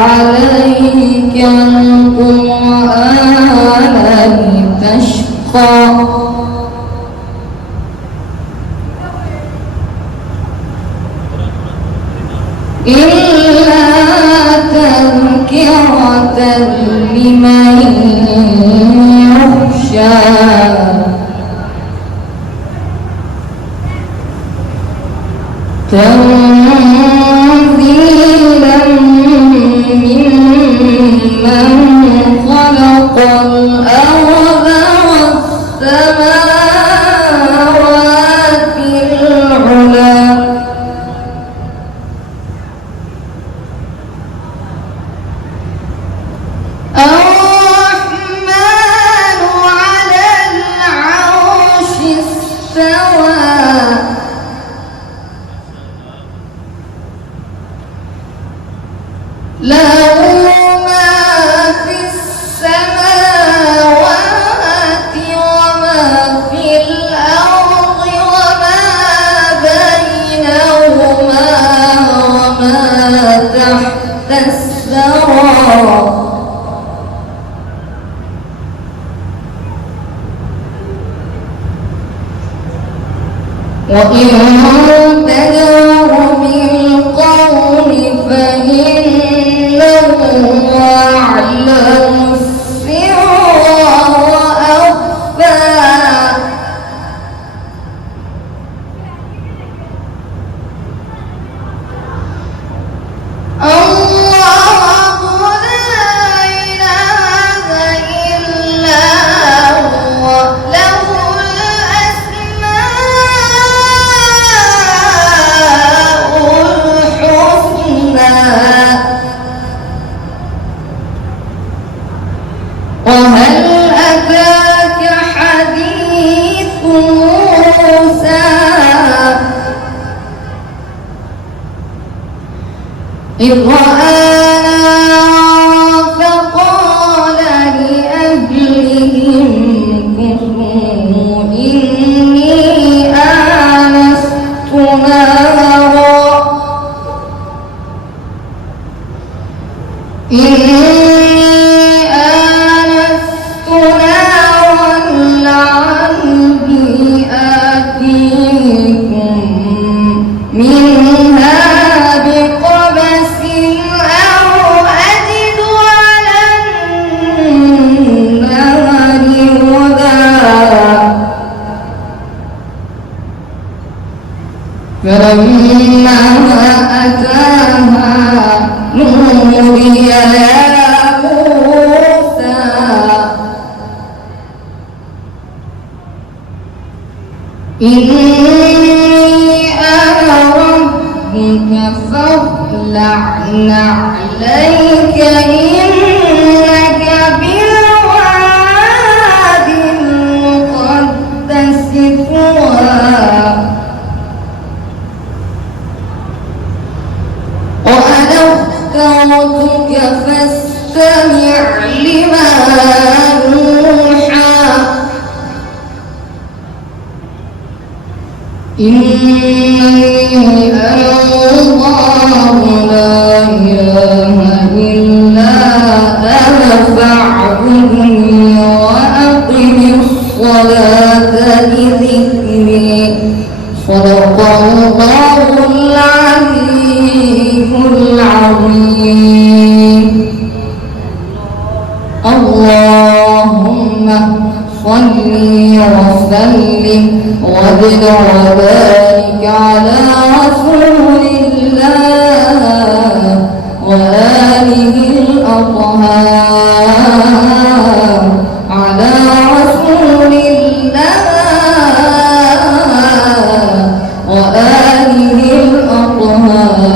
عليك القرآن لتشقى إلا تذكرة لمن يخشى تنزيلا ممن خلق الأرض والسماوات العلى الرحمن على العرش استوى له ما في السماوات وما في الأرض وما بينهما وما تحت الثرى وإن تجهر بالقول فإنه يعلم السر وأخفى الله لا إله إلا هو له وهل أتاك حديث موسى إذ رأى نارا فقال لأهلهم كثوا إني آنست نارا لعلي آتيكم منها بقبس أو أجد على النار هدى فلما أتاها نودي يا موسى إني أنا ربك فاخلع نعليك إنك بالوادي المقدس طوى وأنا اخترتك فاستمع لما يوحى إني أنا الله لا إله إلا أنا فاعبدني وأقم الصلاة لذكري صدق الله العلي العظيم اللهم صل وسلم وزد وبارك على رسول الله وآله الأطهار على رسول الله وآله الأطهار